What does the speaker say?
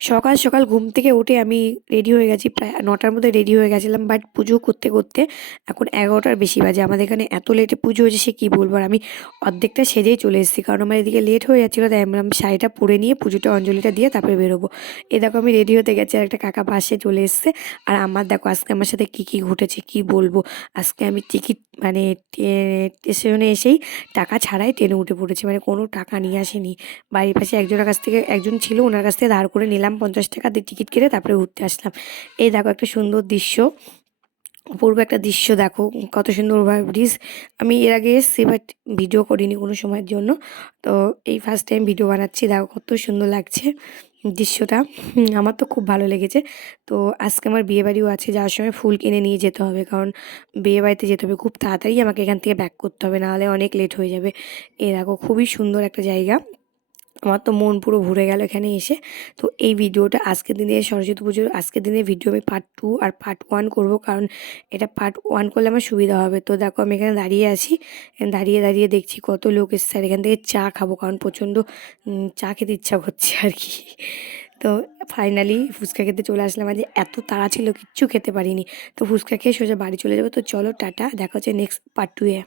সকাল সকাল ঘুম থেকে উঠে আমি রেডি হয়ে গেছি, প্রায় ৯টার মধ্যে রেডি হয়ে গেছিলাম। বাট পুজো করতে করতে এখন ১১টার বেশি বাজে। আমাদের এখানে এত লেটে পুজো হয়েছে সে কী বলবো। আর আমি অর্ধেকটা সেজেই চলে এসেছি, কারণ আমার এদিকে লেট হয়ে যাচ্ছিলো। তাই আমি শাড়িটা পরে নিয়ে পুজোটা অঞ্জলিটা দিয়ে তারপরে বেরোবো। এ দেখো আমি রেডি হতে গেছি আর একটা কাকা পাশে চলে এসছে। আর আমার দেখো আজকে আমার সাথে কী কী ঘটেছে কী বলবো। আজকে আমি টিকিট মানে স্টেশনে এসেই টাকা ছাড়াই ট্রেনে উঠে পড়েছি, মানে কোনো টাকা নিয়ে আসিনি। বাড়ির পাশে একজনের কাছ থেকে একজন ছিল, ওনার কাছ থেকে ধার করে নিলাম 50 টাকা দিয়ে টিকিট কেটে তারপরে ঘুরতে আসলাম। এই দেখো একটা সুন্দর দৃশ্য, অপূর্ব একটা দৃশ্য দেখো, কত সুন্দর ওভারব্রিজ। আমি এর আগে এসেছি বাট ভিডিও করিনি কোনো সময়ের জন্য। তো এই ফার্স্ট টাইম ভিডিও বানাচ্ছি, দেখো কত সুন্দর লাগছে দৃশ্যটা। আমার তো খুব ভালো লেগেছে। তো আজকে আমার বিয়েবাড়িও আছে, যাওয়ার সময় ফুল কিনে নিয়ে যেতে হবে, কারণ বিয়েবাড়িতে যেতে হবে খুব তাড়াতাড়ি, আমাকে এখান থেকে ব্যাক করতে হবে, নাহলে অনেক লেট হয়ে যাবে। এ দেখো খুবই সুন্দর একটা জায়গা, আমার তো মন পুরো ভরে গেল এখানে এসে। তো এই ভিডিওটা আজকের দিনে সরস্বতী পুজোর আজকের দিনের ভিডিও আমি পার্ট 2 আর পার্ট 1 করব, কারণ এটা পার্ট 1 করলে আমার সুবিধা হবে। তো দেখো আমি এখানে দাঁড়িয়ে আছি, দাঁড়িয়ে দাঁড়িয়ে দেখছি কত লোক এসছে, আর এখান থেকে চা খাবো, কারণ প্রচণ্ড চা খেতে ইচ্ছা করছে আর কি। তো ফাইনালি ফুচকা খেতে চলে আসলাম। আজ এত তাড়া ছিল কিচ্ছু খেতে পারিনি। তো ফুচকা খেয়ে সোজা বাড়ি চলে যাবো। তো চলো টাটা, দেখা হচ্ছে নেক্সট পার্ট 2 এ।